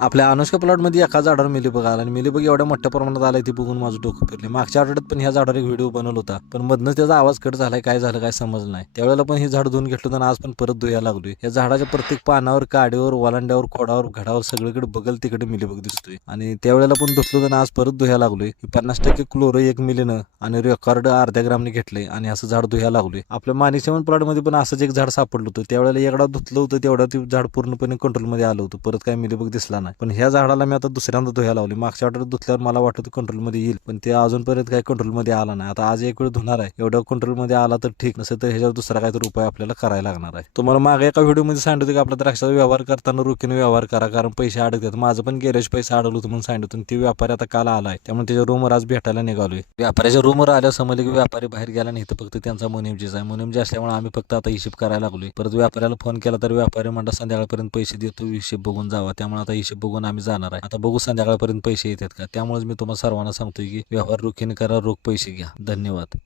आपल्या अनुष्का प्लॉटमध्ये एका झाडावर मिलीबग आला आणि मिलीबग एवढ्या मोठ्या प्रमाणात आलाय ती बघून माझं डोकं फिरले. मागच्या आठवड्यात पण ह्या झाडावर एक व्हिडिओ बनवला होता, पण मधनच त्याचा आवाज कट झालाय, काय झालं काय समजलं नाही. त्यावेळेला पण हे झाड धुवून घेतलं होतं आणि आज पण परत धुयाला लागलोय. या झाडाच्या प्रत्येक पानावर, काडीवर, वालांड्यावर, खोडावर, घडावर सगळीकडे बगल तिकडे मिलीबग दिसतोय आणि त्यावेळेला पण धुतलं होतं आणि आज परत धुयाला लागलोय. 50% क्लोरो 1 मिलीनं आणि रेकॉर्ड अर्ध्या ग्रामने घेतलंय आणि असं झाड धुयाला लागलोय. आपल्या माणिक प्लॉट मध्ये पण असंच एक झाड सापडलं होतं. त्यावेळेला एकदा धुतलं होतं, तेवढा ते झाड पूर्णपणे कंट्रोलमध्ये आलं होतं. परत काय मिलीबग दिसला नाही. पण ह्या झाडाला मी आता दुसऱ्यांदा धुयाला लावली. मागच्या आठवड्यात धुतल्यावर मला वाटतं कंट्रोलमध्ये येईल, पण ते अजूनपर्यंत काही कंट्रोलमध्ये आला नाही. आता आज एक वेळ धुणार आहे, एवढं कंट्रोलमध्ये आला तर ठीक, नसेल तर ह्याच्यावर दुसरा काहीतरी उपाय आपल्याला करायला लागणार आहे. तुम्हाला मागे एका व्हिडिओमध्ये सांगितलं की आपल्या द्राक्षाचा व्यवहार करताना रोखीने व्यवहार करा, कारण पैसे अडकतात. माझं पण गेल्याच पैसे अडवलं होतं म्हणून सांगितलं होतं. ते व्यापारी आता काल आलाय, त्यामुळे त्याच्या रूमवर आज भेटायला निघालोय. व्यापाऱ्याच्या रूमवर आल्यावर समजलं की व्यापारी बाहेर गेला नाही, तर फक्त त्यांचा मुनिमजीच आहे. मुनिमजी असल्यामुळे आम्ही फक्त आता हिशेब करायला लागलोय. परत व्यापाऱ्याला फोन केला तर व्यापारी म्हणला संध्याकाळपर्यंत पैसे देतो, हिशेब बघून जावा. त्यामुळे आता हिशेब बघून आम्ही जाणार आहे. आता बघू संध्याकाळपर्यंत पैसे येतात का. त्यामुळे मी तुम्हाला सर्वांना सांगतोय की व्यवहार रोखीने करा, रोख पैसे घ्या. धन्यवाद.